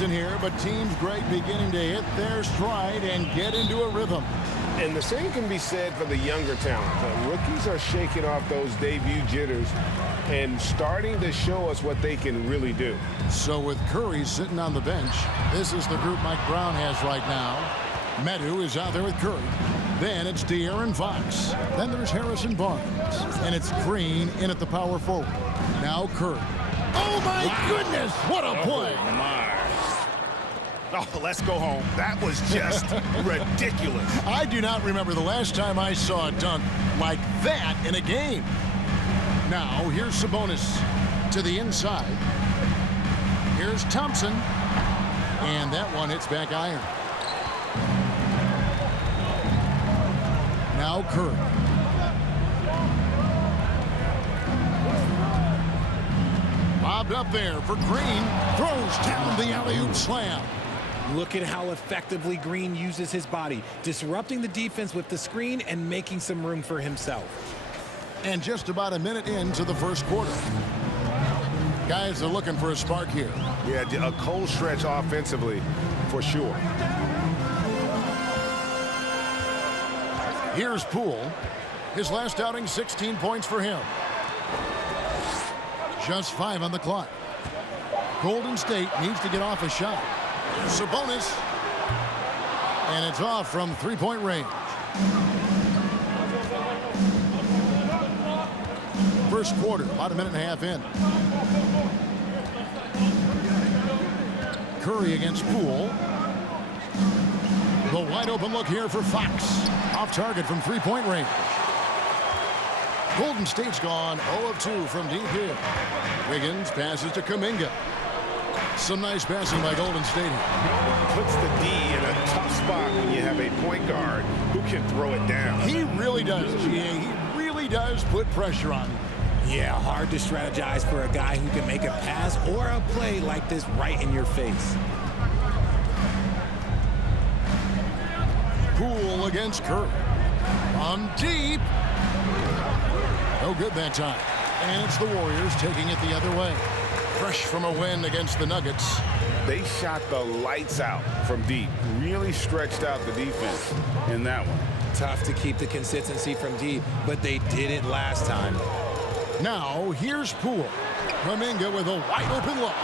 season here, but Team Gray beginning to hit their stride and get into a rhythm. And the same can be said for the younger talent. The rookies are shaking off those debut jitters and starting to show us what they can really do. So with Curry sitting on the bench, this is the group Mike Brown has right now. Medu is out there with Curry. Then it's De'Aaron Fox. Then there's Harrison Barnes. And it's Green in at the power forward. Now Curry. Oh, my goodness! What a play! Oh, my. Oh, let's go home. That was just ridiculous. I do not remember the last time I saw a dunk like that in a game. Now, here's Sabonis to the inside. Here's Thompson. And that one hits back iron. Now Curry. Bobbed up there for Green. Throws down the alley-oop slam. Look at how effectively Green uses his body, disrupting the defense with the screen and making some room for himself. And just about a minute into the first quarter. Guys are looking for a spark here. Yeah, a cold stretch offensively, for sure. Here's Poole. His last outing, 16 points for him. Just 5 on the clock. Golden State needs to get off a shot. Sabonis. And it's off from three-point range. First quarter, about a minute and a half in. Curry against Poole. The wide open look here for Fox. Off target from three-point range. Golden State's gone 0 of 2 from deep here. Wiggins passes to Kuminga. Some nice passing by Golden State here. Puts the D in a tough spot when you have a point guard who can throw it down. He really does, GA. He really does put pressure on him. Yeah, hard to strategize for a guy who can make a pass or a play like this right in your face. Poole against Curry. On deep. No good that time. And it's the Warriors taking it the other way. Fresh from a win against the Nuggets. They shot the lights out from deep. Really stretched out the defense in that one. Tough to keep the consistency from deep, but they did it last time. Now, here's Poole. Kuminga with a wide open look.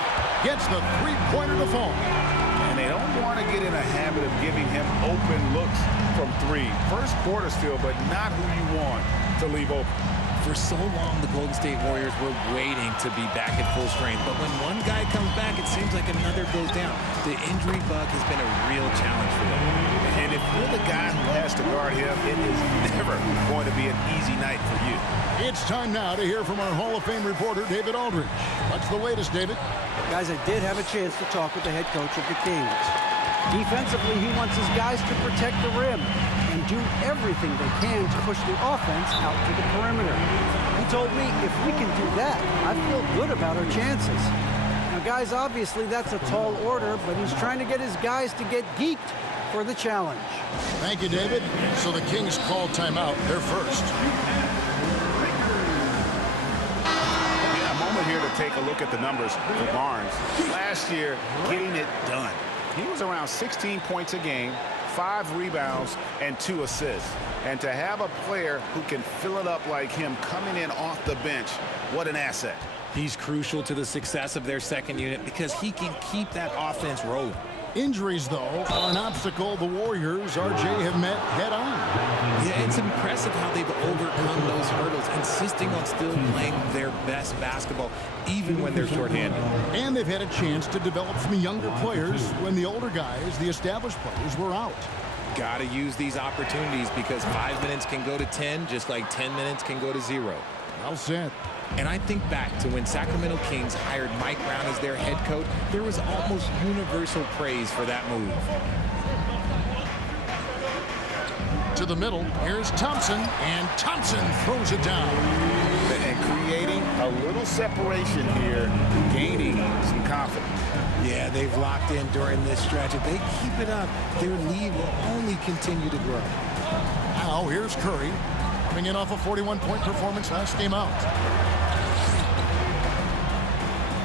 Gets the three-pointer to fall. And they don't want to get in a habit of giving him open looks from three. First quarter still, but not who you want to leave open. For so long, the Golden State Warriors were waiting to be back at full strength. But when one guy comes back, it seems like another goes down. The injury bug has been a real challenge for them. And if you're the guy who has to guard him, it is never going to be an easy night for you. It's time now to hear from our Hall of Fame reporter, David Aldridge. What's the latest, David? Guys, I did have a chance to talk with the head coach of the Kings. Defensively, he wants his guys to protect the rim and do everything they can to push the offense out to the perimeter. He told me if we can do that, I feel good about our chances. Now, guys, obviously that's a tall order, but he's trying to get his guys to get geeked for the challenge. Thank you, David. So the Kings call timeout. They're first. A moment here to take a look at the numbers for Barnes. Last year, getting it done. He was around 16 points a game, 5 rebounds, and 2 assists. And to have a player who can fill it up like him coming in off the bench, what an asset. He's crucial to the success of their second unit because he can keep that offense rolling. Injuries, though, are an obstacle the Warriors, RJ, have met head-on. Yeah, it's impressive how they've overcome those hurdles, insisting on still playing their best basketball, even when they're shorthanded. And they've had a chance to develop some younger players when the older guys, the established players, were out. Got to use these opportunities because 5 minutes can go to 10, just like 10 minutes can go to 0. Well said. And I think back to when Sacramento Kings hired Mike Brown as their head coach, there was almost universal praise for that move. To the middle, here's Thompson, and Thompson throws it down. And creating a little separation here, gaining some confidence. Yeah, they've locked in during this stretch. If they keep it up, their lead will only continue to grow. Now, here's Curry, coming in off a 41-point performance last game out.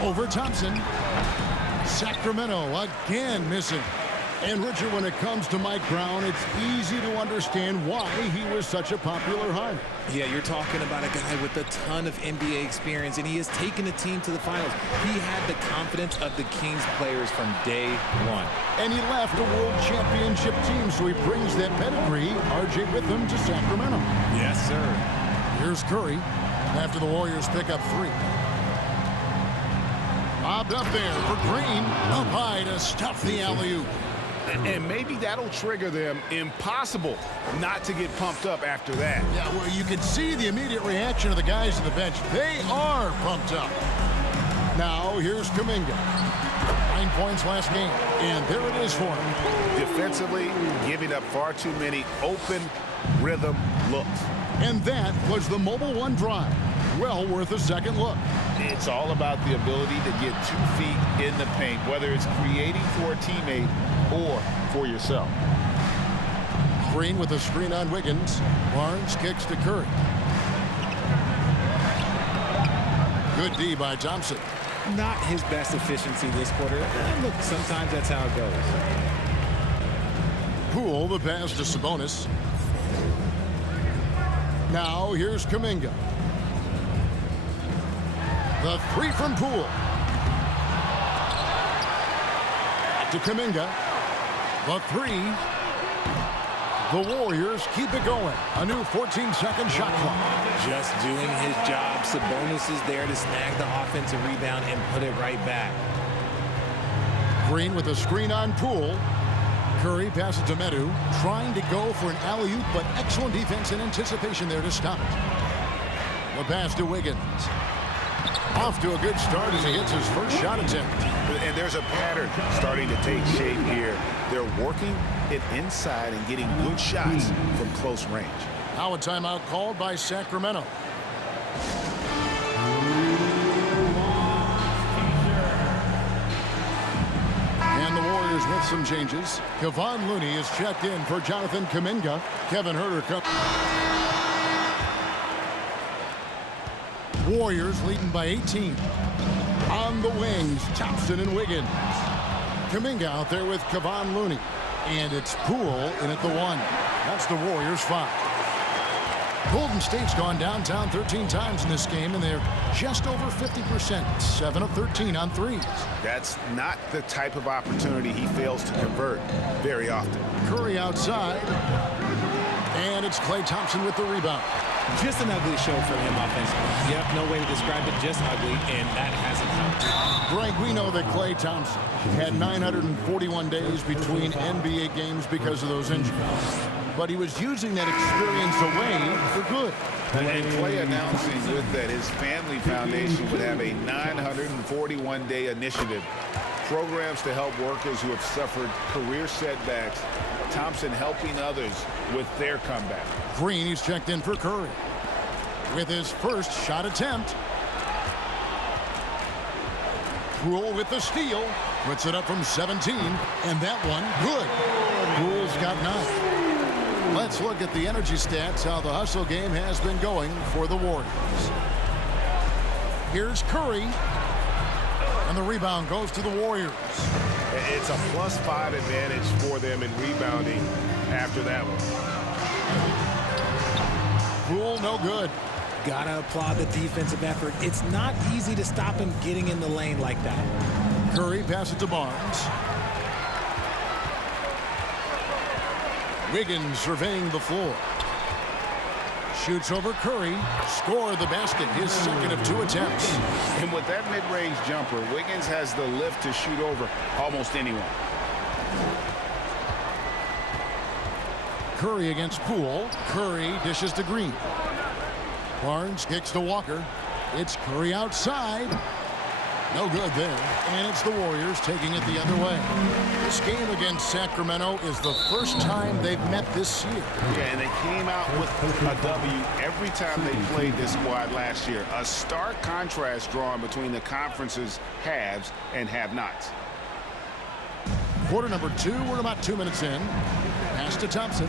Over Thompson. Sacramento again missing. And Richard, when it comes to Mike Brown, it's easy to understand why he was such a popular hire. Yeah, you're talking about a guy with a ton of NBA experience, and he has taken the team to the finals. He had the confidence of the Kings players from day one. And he left a world championship team, so he brings that pedigree, RJ, with him to Sacramento. Yes, sir. Here's Curry after the Warriors pick up 3. Bobbed up there for Green. Up high to stuff the alley-oop. And maybe that'll trigger them. Impossible not to get pumped up after that. Yeah, well, you can see the immediate reaction of the guys on the bench. They are pumped up. Now, here's Kuminga. 9 points last game, and there it is for him. Defensively, giving up far too many open rhythm looks. And that was the Mobile One drive. Well worth a second look. It's all about the ability to get 2 feet in the paint, whether it's creating for a teammate or for yourself. Green with a screen on Wiggins. Barnes kicks to Curry. Good D by Thompson. Not his best efficiency this quarter. Look, sometimes that's how it goes. Poole, the pass to Sabonis. Now here's Kuminga. The 3 from Poole. To Kuminga. The 3. The Warriors keep it going. A new 14-second shot clock. Just doing his job. Sabonis is there to snag the offensive rebound and put it right back. Green with a screen on Poole. Curry passes to Medu, trying to go for an alley-oop, but excellent defense and anticipation there to stop it. The pass to Wiggins. Off to a good start as he hits his first shot attempt. And there's a pattern starting to take shape here. They're working it inside and getting good shots from close range. Now a timeout called by Sacramento. And the Warriors with some changes. Kevon Looney is checked in for Jonathan Kuminga. Kevin Huerter comes. Warriors leading by 18. On the wings, Thompson and Wiggins. Kuminga out there with Kevon Looney. And it's Poole in at the 1. That's the Warriors' 5. Golden State's gone downtown 13 times in this game, and they're just over 50%. 7 of 13 on threes. That's not the type of opportunity he fails to convert very often. Curry outside. And it's Klay Thompson with the rebound. Just an ugly show for him offensively. Yep, no way to describe it, just ugly, and that hasn't helped. Greg, we know that Klay Thompson had 941 days between NBA games because of those injuries. But he was using that experience away for good. And Klay announcing with that his family foundation would have a 941-day initiative. Programs to help workers who have suffered career setbacks. Thompson helping others with their comeback. Green, he's checked in for Curry. With his first shot attempt. Poole with the steal. Puts it up from 17. And that one, good. Poole's got 9. Let's look at the energy stats, how the hustle game has been going for the Warriors. Here's Curry. And the rebound goes to the Warriors. It's a +5 advantage for them in rebounding after that one. Poole, no good. Gotta applaud the defensive effort. It's not easy to stop him getting in the lane like that. Curry passes to Barnes. Wiggins surveying the floor. Shoots over Curry. Score the basket, his second of 2 attempts. And with that mid-range jumper, Wiggins has the lift to shoot over almost anyone. Curry against Poole. Curry dishes to Green. Barnes kicks to Walker. It's Curry outside. No good there. And it's the Warriors taking it the other way. This game against Sacramento is the first time they've met this year. Yeah, and they came out with a W every time they played this squad last year. A stark contrast drawn between the conference's haves and have-nots. Quarter number 2, we're about 2 minutes in. Pass to Thompson.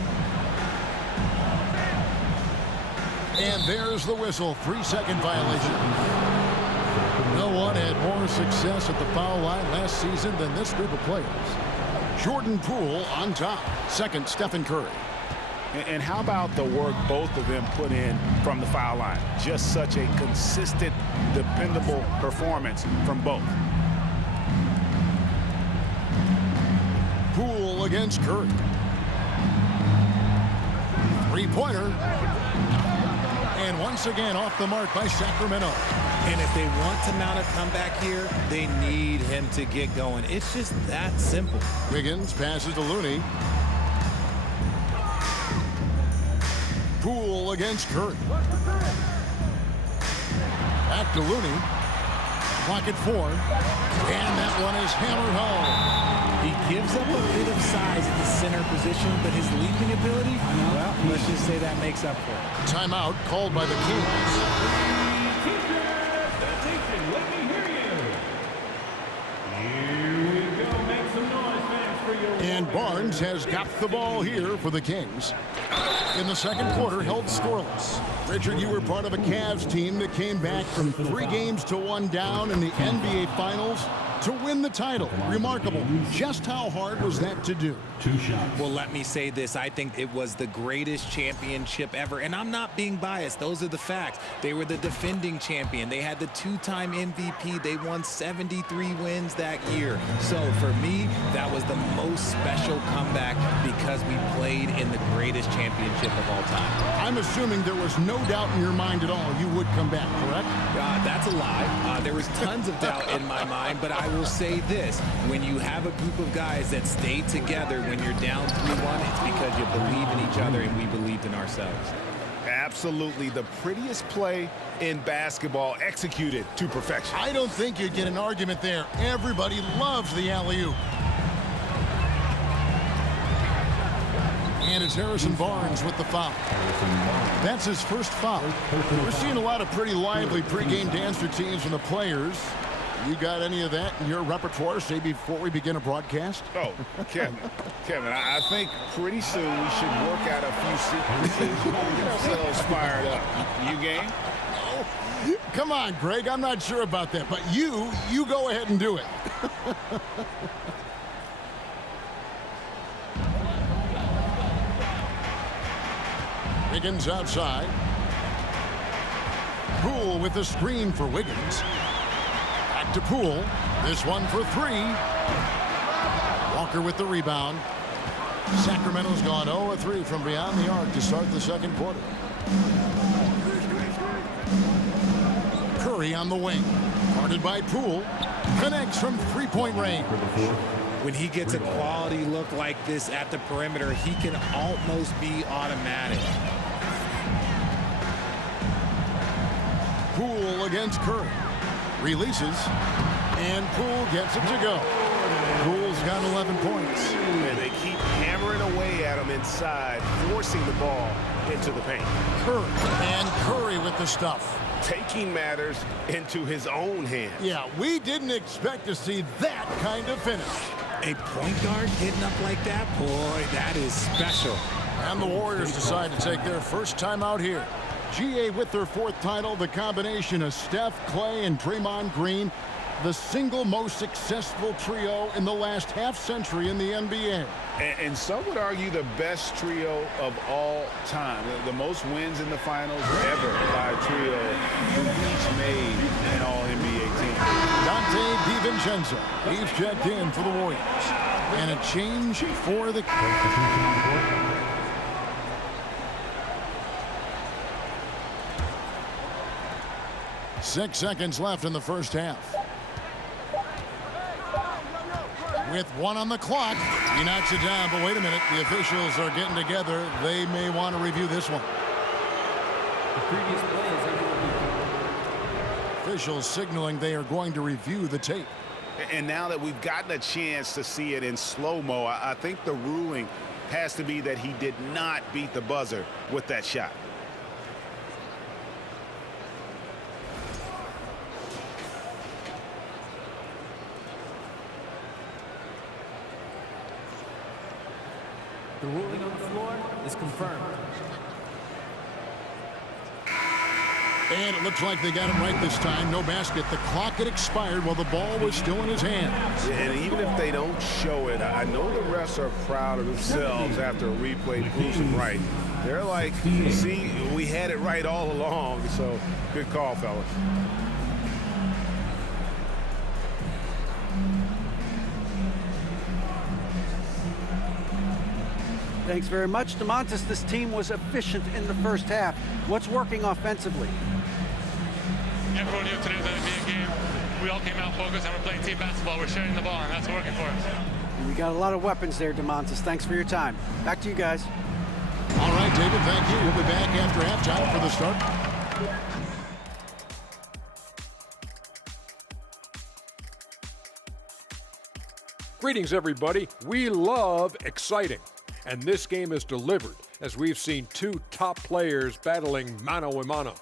And there's the whistle. 3-second violation. No one has had more success at the foul line last season than this group of players. Jordan Poole on top. Second, Stephen Curry. And how about the work both of them put in from the foul line? Just such a consistent, dependable performance from both. Poole against Curry. Three-pointer. And once again off the mark by Sacramento. And if they want to mount a comeback here, they need him to get going. It's just that simple. Wiggins passes to Looney. Poole against Curry. Back to Looney. Clock at 4. And that one is hammered home. He gives up a bit of size at the center position, but his leaping ability, well, let's just say that makes up for it. Timeout called by the Kings. And Barnes has got the ball here for the Kings. In the second quarter, held scoreless. Richard, you were part of a Cavs team that came back from 3 games to 1 down in the NBA Finals to win the title. Remarkable. Just how hard was that to do? 2 shots. Well, let me say this. I think it was the greatest championship ever. And I'm not being biased. Those are the facts. They were the defending champion. They had the 2-time MVP. They won 73 wins that year. So for me, that was the most special comeback because we played in the greatest championship of all time. I'm assuming there was no doubt in your mind at all you would come back, correct? That's a lie. There was tons of doubt in my mind, but I will say this. When you have a group of guys that stay together when you're down 3-1, it's because you believe in each other and we believed in ourselves. Absolutely the prettiest play in basketball, executed to perfection. I don't think you'd get an argument there. Everybody loves the alley-oop. And it's Harrison Barnes with the foul. That's his first foul. We're seeing a lot of pretty lively pregame dance routines from the players. You got any of that in your repertoire, say, before we begin a broadcast? Oh, Kevin, I think pretty soon we should work out a few sequences, get ourselves fired up. You game? No. Come on, Greg. I'm not sure about that, but you go ahead and do it. Wiggins outside. Poole with the screen for Wiggins. Back to Poole. This one for 3. Walker with the rebound. Sacramento's gone 0-3 from beyond the arc to start the second quarter. Curry on the wing. Guarded by Poole. Connects from 3-point range. When he gets a quality look like this at the perimeter, he can almost be automatic. Poole against Curry. Releases. And Poole gets it to go. Poole's got 11 points. And they keep hammering away at him inside, forcing the ball into the paint. Curry. And Curry with the stuff. Taking matters into his own hands. Yeah, we didn't expect to see that kind of finish. A point guard getting up like that, boy, that is special. And the Warriors decide to take their first time out here. GA with their 4th title, the combination of Steph, Clay, and Draymond Green, the single most successful trio in the last half-century in the NBA. And some would argue the best trio of all time. The most wins in the finals ever by a trio who each made an All-NBA team. Dante DiVincenzo, he's checked in for the Warriors. And a change for the... 6 seconds left in the first half. With 1 on the clock, he knocks it down. But wait a minute, the officials are getting together. They may want to review this one. The previous play is Officials signaling they are going to review the tape. And now that we've gotten a chance to see it in slow-mo, I think the ruling has to be that he did not beat the buzzer with that shot. The ruling on the floor is confirmed. And it looks like they got it right this time. No basket. The clock had expired while the ball was still in his hands. And even if they don't show it, I know the refs are proud of themselves after a replay proves them right. They're like, see, we had it right all along. So good call, fellas. Thanks very much, DeMontis. This team was efficient in the first half. What's working offensively? Everyone knew today was going to be a game. We all came out focused and we're playing team basketball. We're sharing the ball, and that's working for us. We got a lot of weapons there, DeMontis. Thanks for your time. Back to you guys. All right, David, thank you. We'll be back after halftime for the start. Greetings, everybody. We love exciting. And this game is delivered as we've seen two top players battling mano a mano.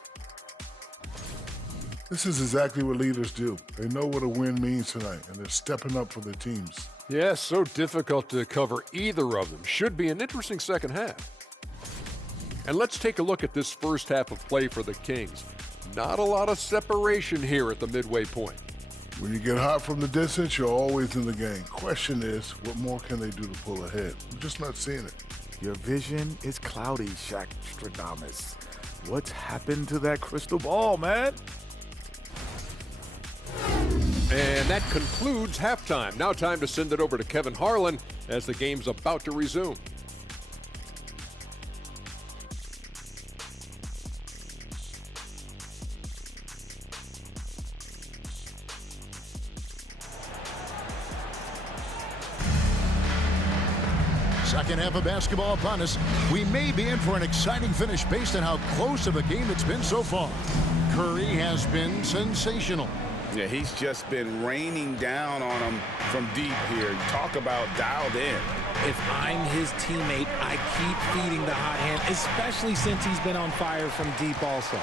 This is exactly what leaders do. They know what a win means tonight, and they're stepping up for their teams. Yes, so difficult to cover either of them. Should be an interesting second half. And let's take a look at this first half of play for the Kings. Not a lot of separation here at the midway point. When you get hot from the distance, you're always in the game. Question is, what more can they do to pull ahead? I'm just not seeing it. Your vision is cloudy, Shaq Stradamus. What's happened to that crystal ball, man? And that concludes halftime. Now time to send it over to Kevin Harlan as the game's about to resume. Second half of basketball upon us. We may be in for an exciting finish based on how close of a game it's been so far. Curry has been sensational. Yeah, he's just been raining down on him from deep here. Talk about dialed in. If I'm his teammate, I keep feeding the hot hand, especially since he's been on fire from deep also.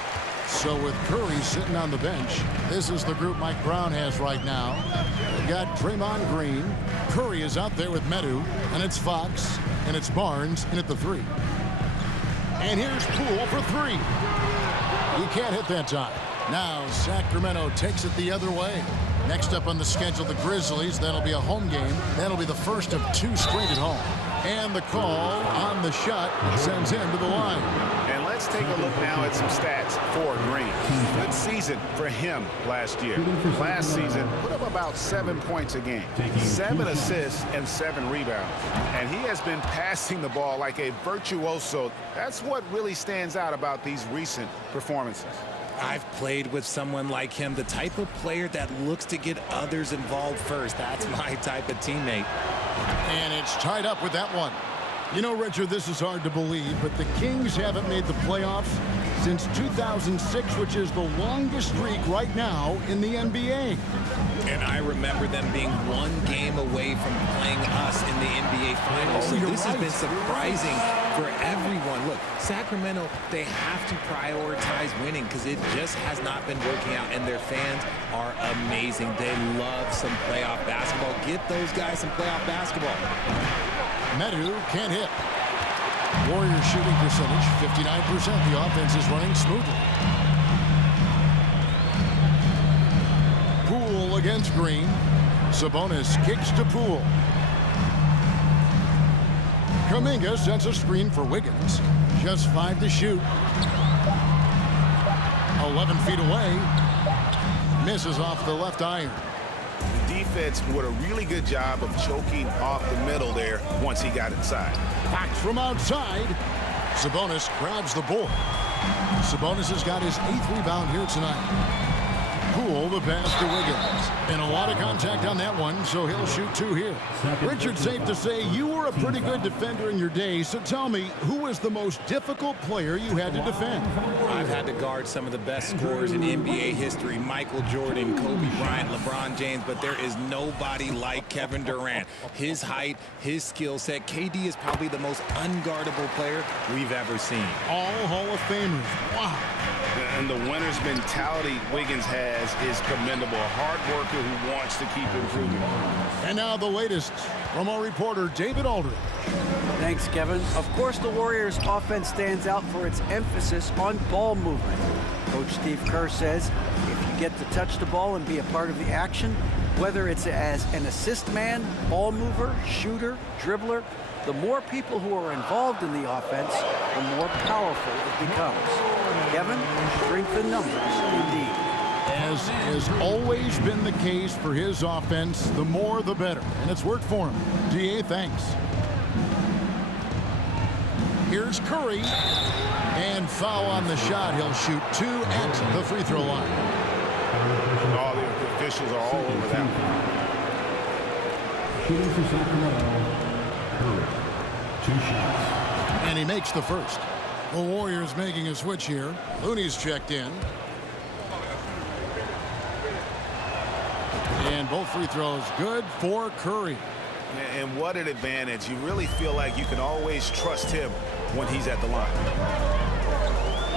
So with Curry sitting on the bench, this is the group Mike Brown has right now. They've got Draymond Green. Curry is out there with Medu, and it's Fox, and it's Barnes in at the three. And here's Poole for three. He can't hit that time. Now Sacramento takes it the other way. Next up on the schedule, the Grizzlies. That'll be a home game. That'll be the first of two straight at home. And the call on the shot sends him to the line. And let's take a look now at some stats for Green. Good season for him last year. Last season, put up about 7 points a game, 7 assists and 7 rebounds. And he has been passing the ball like a virtuoso. That's what really stands out about these recent performances. I've played with someone like him, the type of player that looks to get others involved first. That's my type of teammate. And it's tied up with that one. You know, Richard, this is hard to believe, but the Kings haven't made the playoffs since 2006, which is the longest streak right now in the NBA. And I remember them being one game away from playing us in the NBA Finals. So this has been surprising for everyone. Look, Sacramento, they have to prioritize winning because it just has not been working out. And their fans are amazing. They love some playoff basketball. Get those guys some playoff basketball. Medu can't hit. Warriors shooting percentage, 59%. The offense is running smoothly. Poole against Green. Sabonis kicks to Poole. Kuminga sends a screen for Wiggins. Just 5 to shoot. 11 feet away. Misses off the left iron. The defense did a really good job of choking off the middle there once he got inside. Fox from outside. Sabonis grabs the board. Sabonis has got his 8th rebound here tonight. Poole the pass to Wiggins. And a lot of contact on that one, so he'll shoot 2 here. Richard, safe to say you were a pretty good defender in your day, so tell me, who was the most difficult player you had to defend? I've had to guard some of the best scorers in NBA history. Michael Jordan, Kobe Bryant, LeBron James, but there is nobody like Kevin Durant. His height, his skill set. KD is probably the most unguardable player we've ever seen. All Hall of Famers. Wow. And the winner's mentality Wiggins has is commendable. A hard worker who wants to keep improving. And now the latest from our reporter, David Aldridge. Thanks, Kevin. Of course, the Warriors' offense stands out for its emphasis on ball movement. Coach Steve Kerr says if you get to touch the ball and be a part of the action, whether it's as an assist man, ball mover, shooter, dribbler, the more people who are involved in the offense, the more powerful it becomes. Kevin, strength in numbers indeed. As has always been the case for his offense, the more the better. And it's worked for him. DA, thanks. Here's Curry. And foul on the shot. He'll shoot 2 at the free throw line. All the officials are all over that one. Shooting for Sacramento, Curry. 2 shots. And he makes the first. The Warriors making a switch here. Looney's checked in. And both free throws good for Curry. And what an advantage. You really feel like you can always trust him when he's at the line.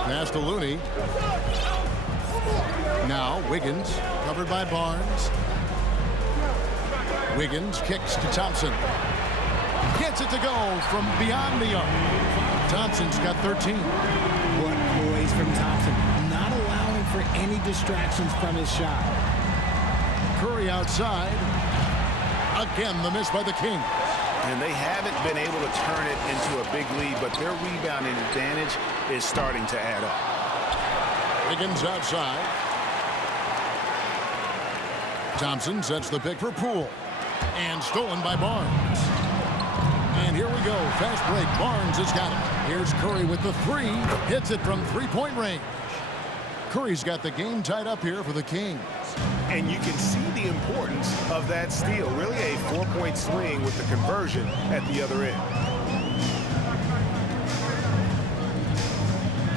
Pass to Looney. Now Wiggins, covered by Barnes. Wiggins kicks to Thompson. Gets it to go from beyond the arc. Thompson's got 13. What poise from Thompson. Not allowing for any distractions from his shot. Curry outside. Again, the miss by the Kings. And they haven't been able to turn it into a big lead, but their rebounding advantage is starting to add up. Wiggins outside. Thompson sets the pick for Poole. And stolen by Barnes. And here we go. Fast break. Barnes has got it. Here's Curry with the 3. Hits it from three-point range. Curry's got the game tied up here for the Kings. And you can see the importance of that steal. Really a 4-point swing with the conversion at the other end.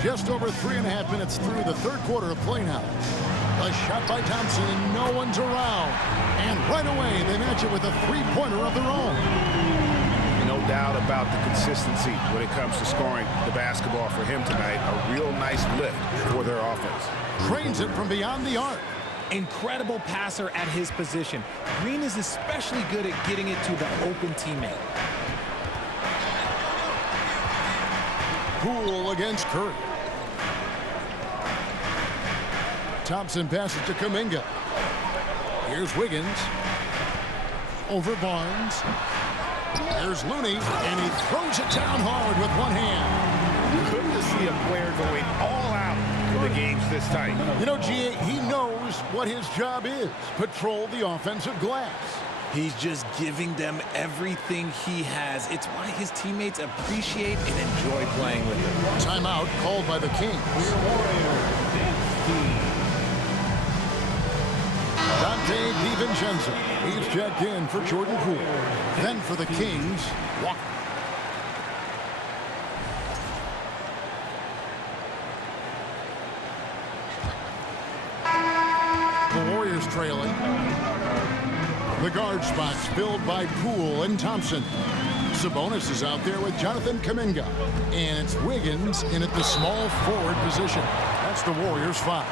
Just over 3.5 minutes through the third quarter of play now. A shot by Thompson and no one's around. And right away they match it with a 3-pointer of their own. No doubt about the consistency when it comes to scoring the basketball for him tonight. A real nice lift for their offense. Trains it from beyond the arc. Incredible passer at his position. Green is especially good at getting it to the open teammate. Poole against Curry. Thompson passes to Kuminga. Here's Wiggins. Over Barnes. Here's Looney, and he throws it down hard with one hand. Good to see a player going all out for the games this tight. You know, GA, he knows what his job is. Patrol the offensive glass. He's just giving them everything he has. It's why his teammates appreciate and enjoy playing with him. Timeout called by the Kings. Dante DiVincenzo. He's checked in for Jordan Poole. Then for the Kings, Walker. The Warriors trailing. The guard spots filled by Poole and Thompson. Sabonis is out there with Jonathan Kuminga. And it's Wiggins in at the small forward position. That's the Warriors' foul.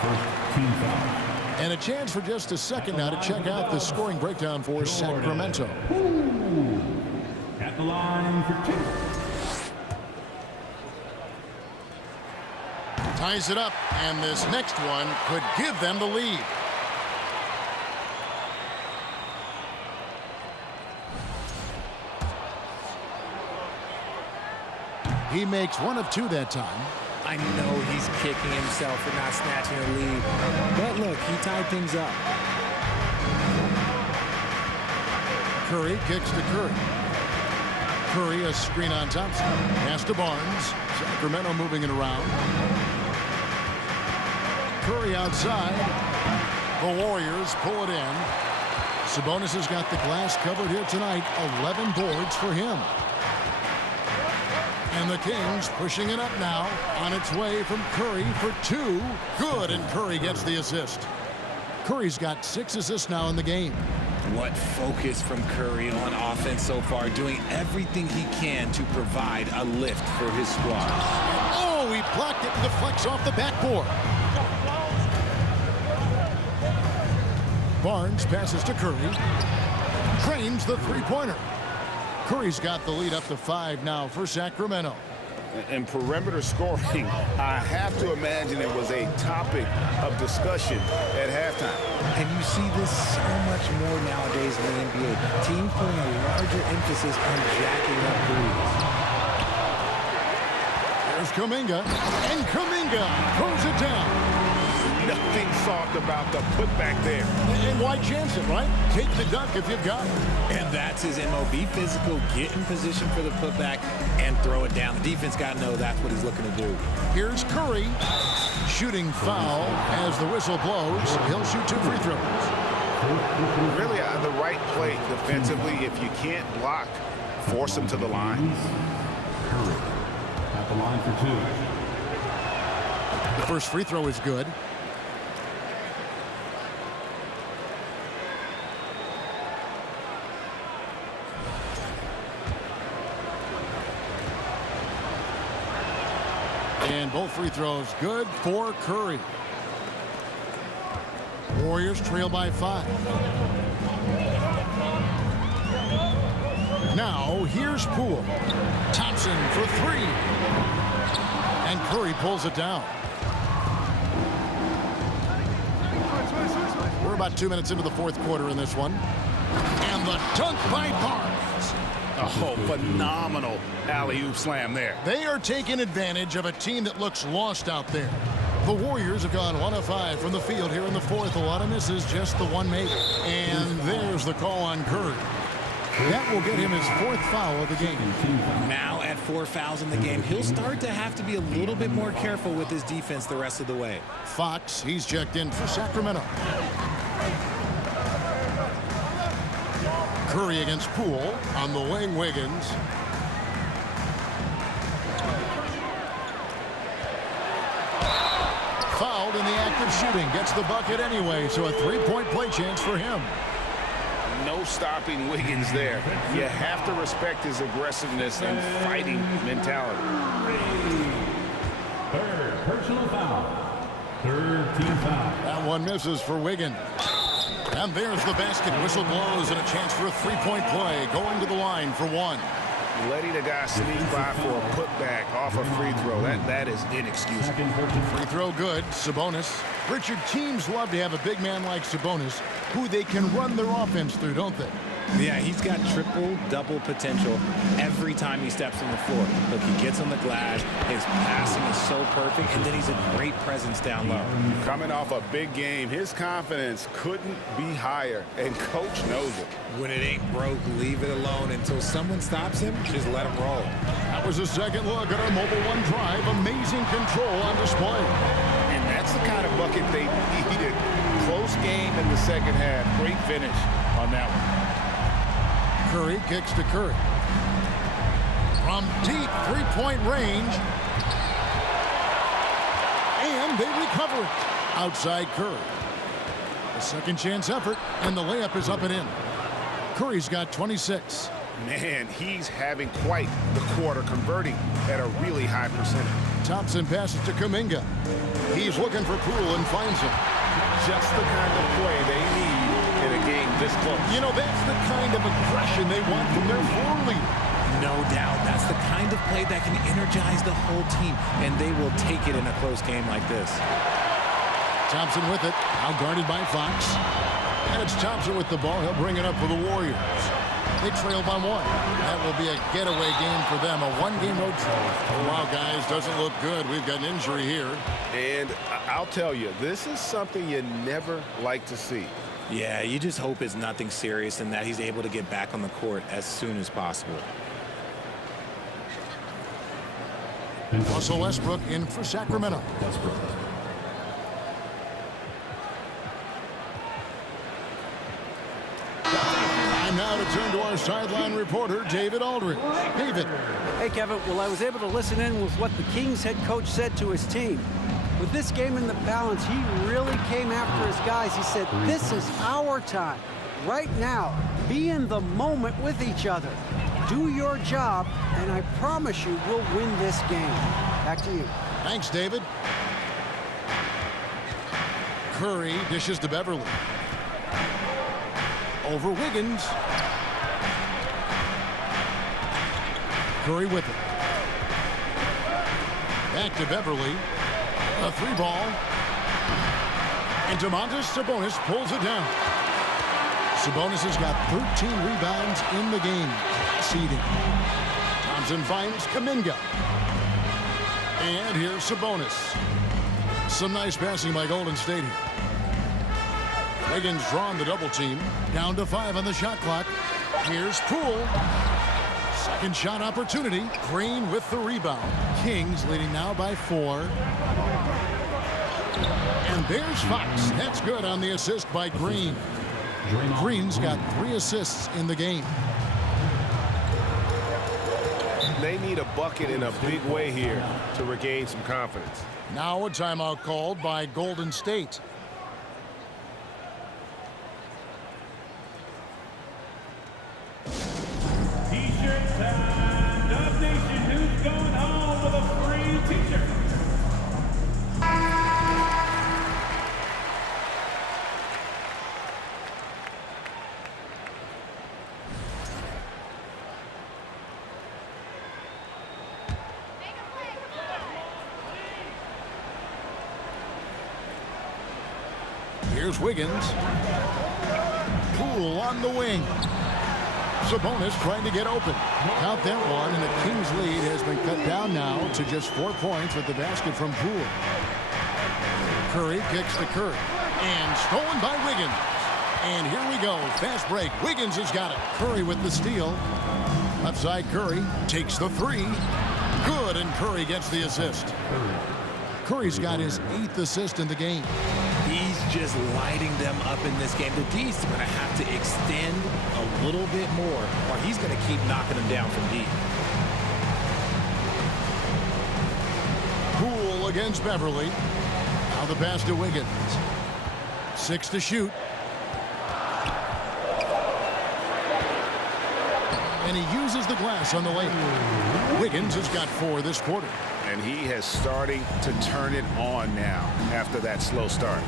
First team foul. And a chance for just a second now to check out the scoring breakdown for Sacramento. At the line for 2. Ties it up, and this next one could give them the lead. He makes 1 of 2 that time. I know he's kicking himself for not snatching a lead. But look, he tied things up. Curry kicks to Curry. Curry, a screen on Thompson. Pass to Barnes. Sacramento moving it around. Curry outside. The Warriors pull it in. Sabonis has got the glass covered here tonight. 11 boards for him. And the Kings pushing it up now. On its way from Curry for 2. Good, and Curry gets the assist. Curry's got 6 assists now in the game. What focus from Curry on offense so far, doing everything he can to provide a lift for his squad. Oh, he blocked it and deflects off the backboard. Barnes passes to Curry. Trains the three-pointer. Curry's got the lead up to 5 now for Sacramento. And perimeter scoring, I have to imagine it was a topic of discussion at halftime. And you see this so much more nowadays in the NBA. Teams putting a larger emphasis on jacking up threes. There's Kuminga, and Kuminga throws it down. Nothing soft about the putback there. And why chance it, right? Take the dunk if you've got it. And that's his MO. Be physical, get in position for the putback, and throw it down. The defense got to know that's what he's looking to do. Here's Curry. Shooting foul as the whistle blows. He'll shoot 2 free throws. Really the right play defensively. If you can't block, force him to the line. Curry at the line for 2. The first free throw is good. And both free throws good for Curry. Warriors trail by 5. Now here's Poole. Thompson for 3. And Curry pulls it down. We're about 2 minutes into the fourth quarter in this one. And the dunk by Barnes. Oh, phenomenal alley-oop slam there. They are taking advantage of a team that looks lost out there. The Warriors have gone 1 of 5 from the field here in the fourth. A lot of misses, just the one made. And there's the call on Curry. That will get him his 4th foul of the game. Now at 4 fouls in the game, he'll start to have to be a little bit more careful with his defense the rest of the way. Fox, he's checked in for Sacramento. Curry against Poole. On the wing, Wiggins. Fouled in the act of shooting. Gets the bucket anyway, so a 3-point play chance for him. No stopping Wiggins there. You have to respect his aggressiveness and fighting mentality. Third personal foul. Third team foul. That one misses for Wiggins. And there's the basket. Whistle blows and a chance for a 3-point play. Going to the line for 1. Letting a guy sneak by for a putback off a free throw, that is inexcusable. Free throw good. Sabonis. Richard, teams love to have a big man like Sabonis who they can run their offense through, don't they? Yeah, he's got triple-double potential every time he steps on the floor. Look, he gets on the glass, his passing is so perfect, and then he's a great presence down low. Coming off a big game, his confidence couldn't be higher, and coach knows it. When it ain't broke, leave it alone. Until someone stops him, just let him roll. That was a second look at our Mobile One drive. Amazing control on display. And that's the kind of bucket they needed. Close game in the second half. Great finish on that one. Curry kicks to Curry. From deep 3-point range. And they recover it. Outside Curry. A second chance effort, and the layup is up and in. Curry's got 26. Man, he's having quite the quarter, converting at a really high percentage. Thompson passes to Kuminga. He's looking for Poole and finds him. Just the kind of play they need in a game this close. You know, that's the kind of aggression they want from their floor leader. No doubt. That's the kind of play that can energize the whole team, and they will take it in a close game like this. Thompson with it, now guarded by Fox. And it's Thompson with the ball. He'll bring it up for the Warriors. They trail by 1. That will be a getaway game for them, a 1-game road trip. Oh, wow, guys, doesn't look good. We've got an injury here. And I'll tell you, this is something you never like to see. Yeah, you just hope it's nothing serious and that he's able to get back on the court as soon as possible. Russell Westbrook in for Sacramento. Westbrook. Time now to turn to our sideline reporter, David Aldridge. David. Hey, Kevin. Well, I was able to listen in with what the Kings head coach said to his team. With this game in the balance, he really came after his guys. He said, this is our time. Right now, be in the moment with each other. Do your job, and I promise you we'll win this game. Back to you. Thanks, David. Curry dishes to Beverly. Over Wiggins. Curry with it. Back to Beverly. A 3-ball. And Domantas Sabonis pulls it down. Sabonis has got 13 rebounds in the game. Seeding. Thompson finds Kuminga. And here's Sabonis. Some nice passing by Golden State here. Wiggins drawing the double team. Down to 5 on the shot clock. Here's Poole. Second shot opportunity. Green with the rebound. Kings leading now by 4. And there's Fox. That's good on the assist by Green. Green's got 3 assists in the game. They need a bucket in a big way here to regain some confidence. Now a timeout called by Golden State. T-shirt time. Dub Nation, who's going home with a free T-shirt? Here's Wiggins. Poole on the wing. Sabonis trying to get open. Count that one, and the Kings lead has been cut down now to just 4 points with the basket from Poole. Curry kicks to Curry. And stolen by Wiggins. And here we go. Fast break. Wiggins has got it. Curry with the steal. Left side Curry takes the 3. Good, and Curry gets the assist. Curry's got his 8th assist in the game. He's just lighting them up in this game. The D's going to have to extend a little bit more, or he's going to keep knocking them down from deep. Poole against Beverly. Now the pass to Wiggins. 6 to shoot. And he uses the glass on the layup. Wiggins has got 4 this quarter. And he has starting to turn it on now after that slow start.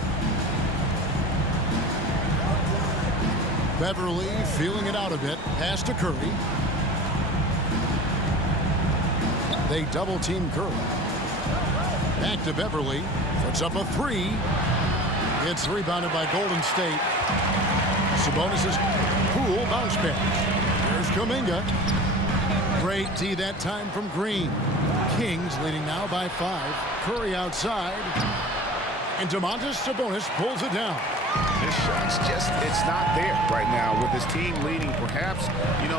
Beverly feeling it out a bit. Pass to Curry. They double team Curry. Back to Beverly. Puts up a 3. It's rebounded by Golden State. Sabonis' Poole bounce pass. There's Kuminga. Great D that time from Green. Kings leading now by 5. Curry outside. And Domantas Sabonis pulls it down. This shot's just, it's not there right now with his team leading. Perhaps,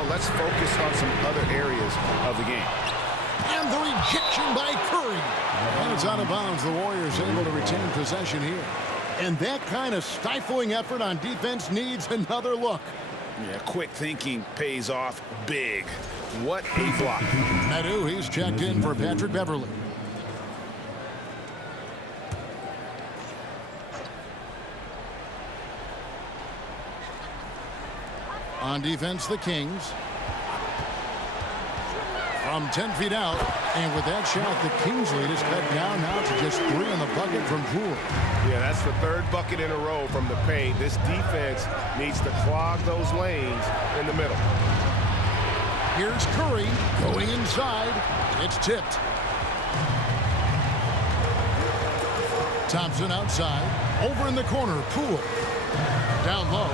let's focus on some other areas of the game. And the rejection by Curry. And it's out of bounds. The Warriors able to retain possession here. And that kind of stifling effort on defense needs another look. Yeah, quick thinking pays off big. What a block. Medu, he's checked in for Patrick Beverly. On defense, the Kings. From 10 feet out. And with that shot, the Kings lead is cut down now to just 3 in the bucket from Poole. Yeah, that's the 3rd bucket in a row from the paint. This defense needs to clog those lanes in the middle. Here's Curry going inside. It's tipped. Thompson outside. Over in the corner, Poole. Down low.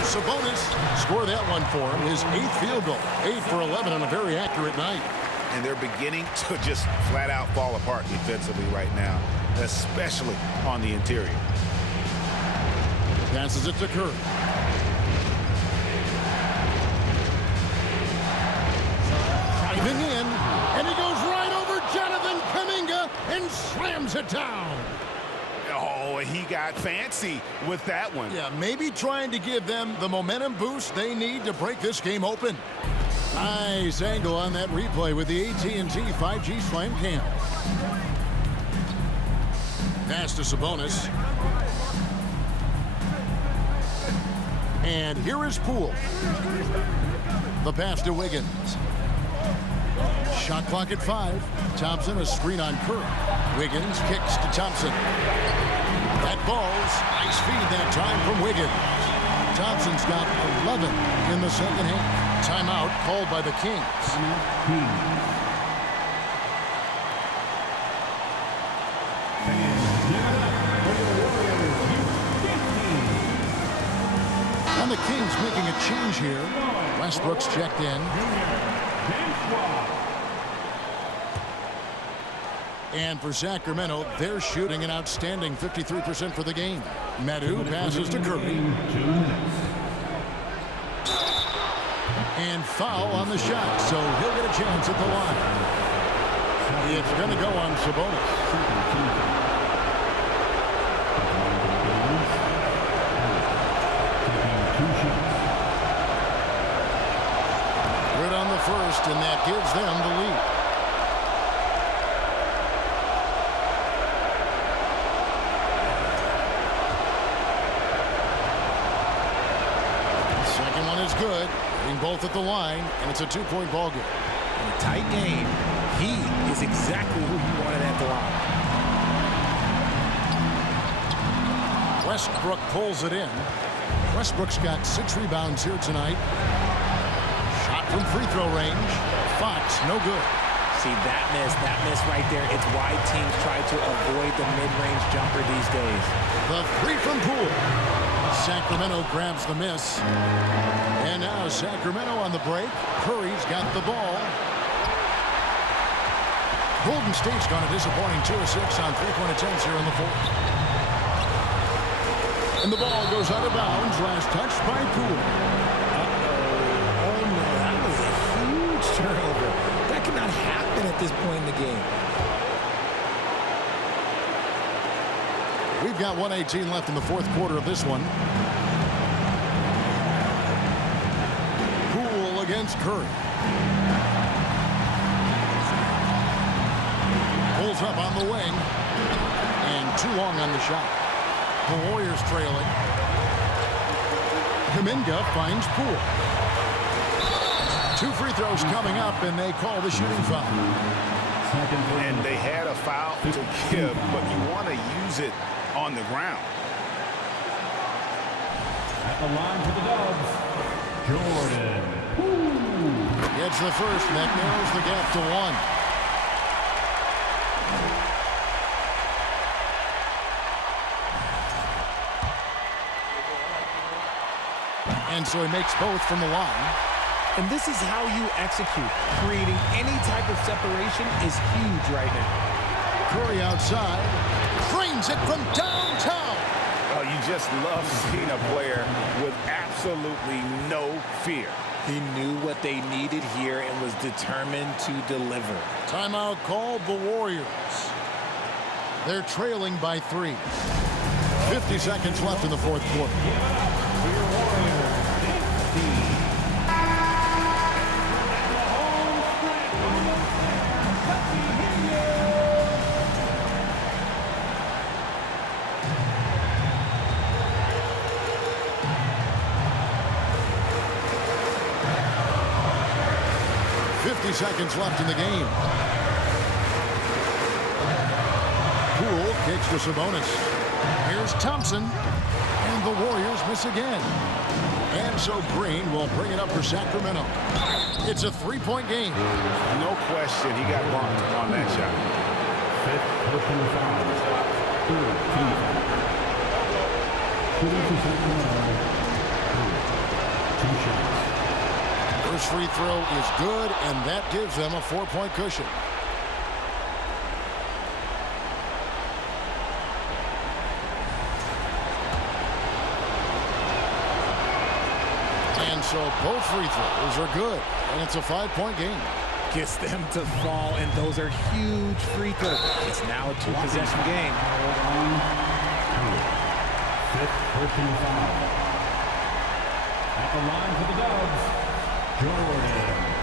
Sabonis score that one for him. His 8th field goal. 8 for 11 on a very accurate night. And they're beginning to just flat out fall apart defensively right now, especially on the interior. Passes it to Curry. Driving in, and he goes right over Jonathan Kuminga and slams it down. Oh, he got fancy with that one. Yeah, maybe trying to give them the momentum boost they need to break this game open. Nice angle on that replay with the AT&T 5G Slam Cam. Pass to Sabonis. And here is Poole. The pass to Wiggins. Shot clock at 5. Thompson, a screen on Curry. Wiggins kicks to Thompson. That ball's nice feed that time from Wiggins. Thompson's got 11 in the second half. Timeout called by the Kings. a change here. Westbrook's checked in. And for Sacramento, they're shooting an outstanding 53% for the game. Medu passes to Curry. And foul on the shot, so he'll get a chance at the line. It's going to go on Sabonis. Good on the first, and that gives them the lead. The second one is good. Hitting both at the line, and it's a two-point ball game. In a tight game, he is exactly who you wanted at the line. Westbrook pulls it in. Westbrook's got 6 rebounds here tonight. Shot from free throw range. Fox, no good. See, that miss right there. It's why teams try to avoid the mid-range jumper these days. The three from Poole. Sacramento grabs the miss. And now Sacramento on the break. Curry's got the ball. Golden State's gone a disappointing 2 of 6 on three-point attempts here in the fourth. And the ball goes out of bounds. Last touch by Poole. Oh, no, that was a huge turnover. That cannot happen at this point in the game. We've got 1:18 left in the fourth quarter of this one. Poole against Curry. Pulls up on the wing. And too long on the shot. The Warriors trailing. Kuminga finds Poole. 2 free throws coming up, and they call the shooting foul. And they had a foul to give, but you want to use it on the ground. At the line for the Dubs, Jordan Poole. Gets the first, and that narrows the gap to 1. And so he makes both from the line. And this is how you execute. Creating any type of separation is huge right now. Curry outside. Frames it from downtown. Oh, you just love seeing a player with absolutely no fear. He knew what they needed here and was determined to deliver. Timeout called the Warriors. They're trailing by 3. 50 seconds left in the fourth quarter. 50 seconds left in the game. Poole kicks to Sabonis. Here's Thompson. And the Warriors miss again. And so Green will bring it up for Sacramento. It's a 3-point game. No question he got bumped on that shot. Fifth personal foul. Shooting for Sacramento. 2 shots. First free throw is good, and that gives them a 4-point cushion. And so both free throws are good, and it's a 5-point game. Gets them to fall, and those are huge free throws. It's now a 2-possession game. Fifth personal foul. At the line for the Dubs, Jordan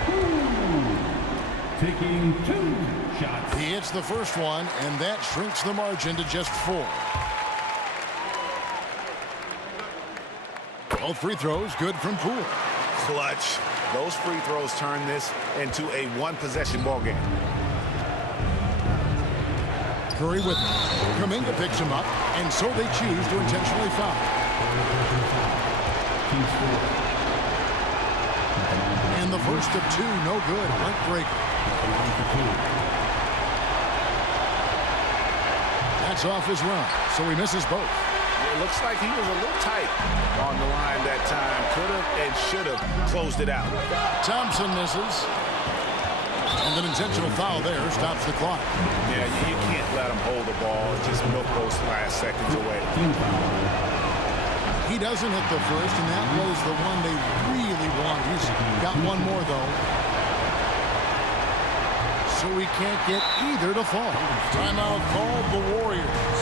Poole. Taking 2 shots. He hits the first one, and that shrinks the margin to just 4. Both free throws good from Poole. Clutch. Those free throws turn this into a 1-possession ball game. Curry with him. Kuminga picks him up, and so they choose to intentionally foul. And the first of 2, no good. Heartbreaker. That's off his run, so he misses both. it looks like he was a little tight on the line that time. Could have and should have closed it out. Thompson misses. And an intentional foul there stops the clock. Yeah, you can't let him hold the ball and just milk those last seconds away. He doesn't hit the first, and that was the one they really want. He's got one more, though. So he can't get either to fall. Timeout called the Warriors.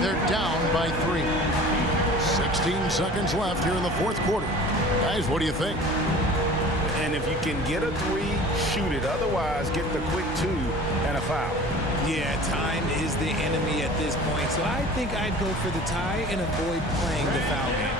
They're down by 3. 16 seconds left here in the fourth quarter. Guys, what do you think? And if you can get a 3, shoot it. Otherwise, get the quick 2 and a foul. Yeah, time is the enemy at this point. So I think I'd go for the tie and avoid playing the foul game.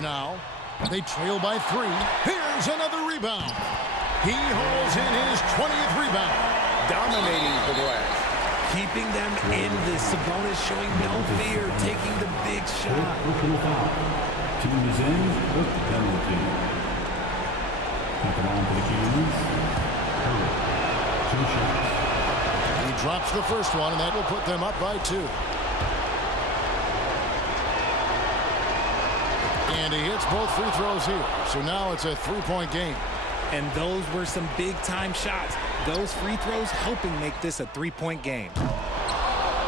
Now they trail by 3. Here's another rebound. He hauls in his 20th rebound. Dominating the glass. Keeping them in this. Sabonis showing no fear, taking the big shot. Team is in with the penalty. Coming on for the Kings. 2 shots. He drops the first one, and that will put them up by 2. And he hits both free throws here. So now it's a 3-point game. And those were some big-time shots. Those free throws helping make this a 3-point game.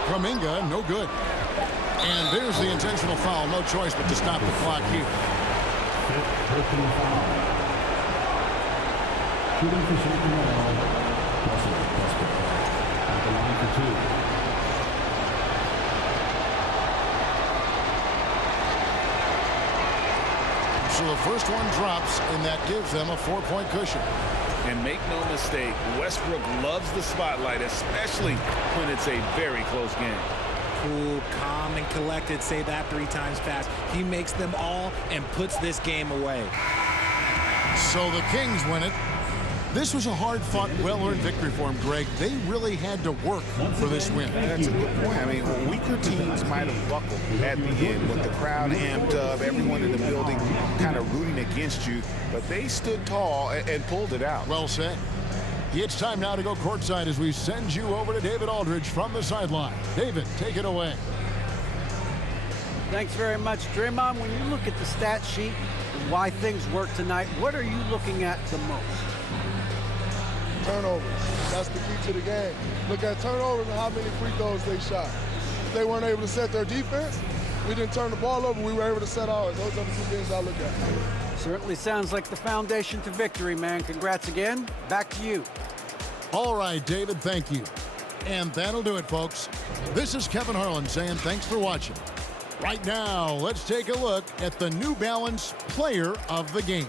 Kuminga, no good. And there's the intentional foul. No choice but to stop the clock here. Personal foul. Shooting for Sacramento. Russell Westbrook at the line for 2. So the first one drops, and that gives them a 4-point cushion. And make no mistake, Westbrook loves the spotlight, especially when it's a very close game. Cool, calm, and collected. Say that 3 times fast. He makes them all and puts this game away. So the Kings win it. This was a hard-fought, well-earned victory for him, Greg. They really had to work for this win. That's a good point. I mean, weaker teams might have buckled at the end with the crowd amped up, everyone in the building kind of rooting against you, but they stood tall and pulled it out. Well said. It's time now to go courtside as we send you over to David Aldridge from the sideline. David, take it away. Thanks very much, Draymond. When you look at the stat sheet and why things work tonight, what are you looking at the most? Turnovers. That's the key to the game. Look at turnovers and how many free throws they shot. If they weren't able to set their defense, we didn't turn the ball over, we were able to set ours. Those are the 2 things I look at. Certainly sounds like the foundation to victory, man. Congrats again. Back to you. All right, David, thank you. And that'll do it, folks. This is Kevin Harlan saying thanks for watching. Right now, let's take a look at the New Balance Player of the Game.